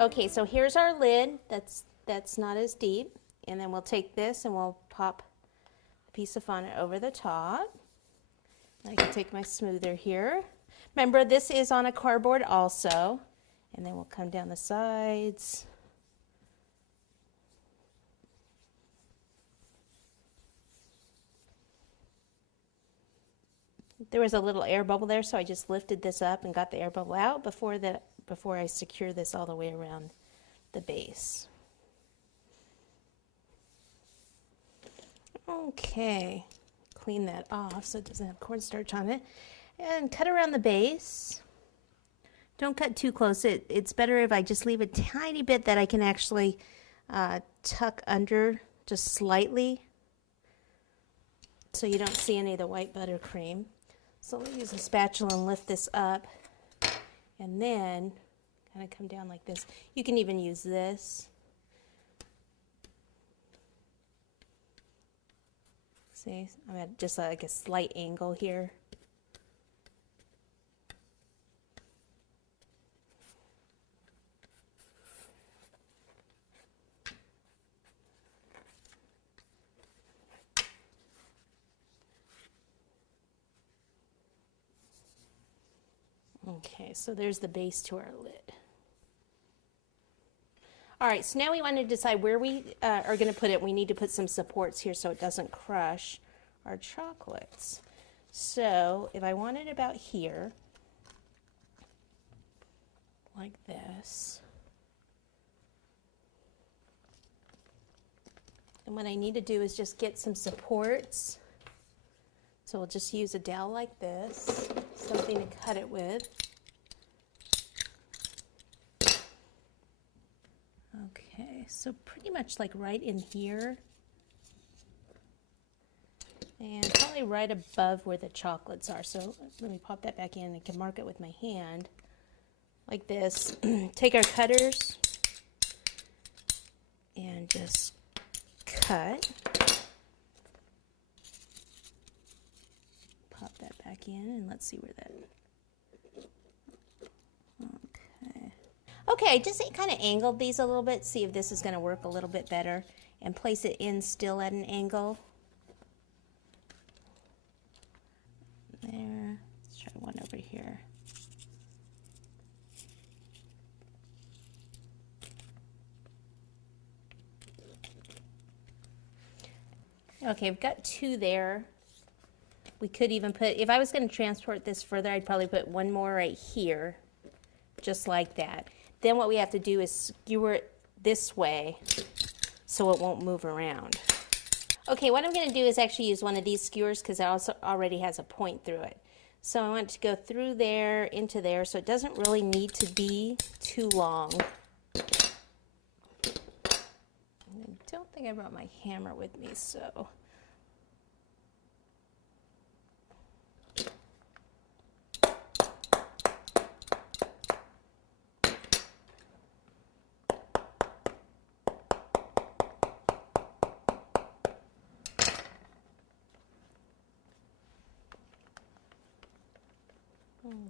Okay, so here's our lid. That's not as deep. And then we'll take this and we'll pop a piece of fondant over the top. I can take my smoother here. Remember, this is on a cardboard also. And then we'll come down the sides. There was a little air bubble there, so I just lifted this up and got the air bubble out before I secure this all the way around the base. Okay, clean that off so it doesn't have cornstarch on it. And cut around the base. Don't cut too close. It's better if I just leave a tiny bit that I can actually tuck under just slightly so you don't see any of the white buttercream. So let me use a spatula and lift this up and then kind of come down like this. You can even use this. See, I'm at just like a slight angle here. Okay, so there's the base to our lid. All right, so now we want to decide where we are going to put it. We need to put some supports here so it doesn't crush our chocolates. So if I want it about here, like this, and what I need to do is just get some supports. So we'll just use a dowel like this, something to cut it with. Okay, so pretty much like right in here. And probably right above where the chocolates are. So let me pop that back in. I can mark it with my hand like this. Take our cutters and just cut. Pop that back in and let's see where that. Okay. Okay, I just kind of angled these a little bit. See if this is going to work a little bit better. And place it in still at an angle. There. Let's try one over here. Okay, I've got two there. We could even put, if I was going to transport this further, I'd probably put one more right here, just like that. Then what we have to do is skewer it this way so it won't move around. Okay, what I'm going to do is actually use one of these skewers because it also already has a point through it. So I want to go through there, into there, so it doesn't really need to be too long. I don't think I brought my hammer with me, so.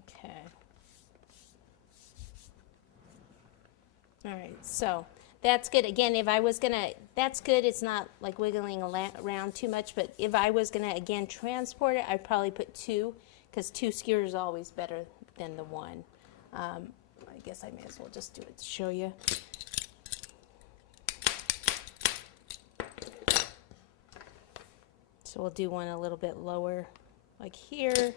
Okay. All right, so that's good. Again, if I was gonna, that's good. It's not like wiggling around too much, but if I was gonna, again, transport it, I'd probably put two, because two skewers is always better than the one. I guess I may as well just do it to show you. So we'll do one a little bit lower, like here.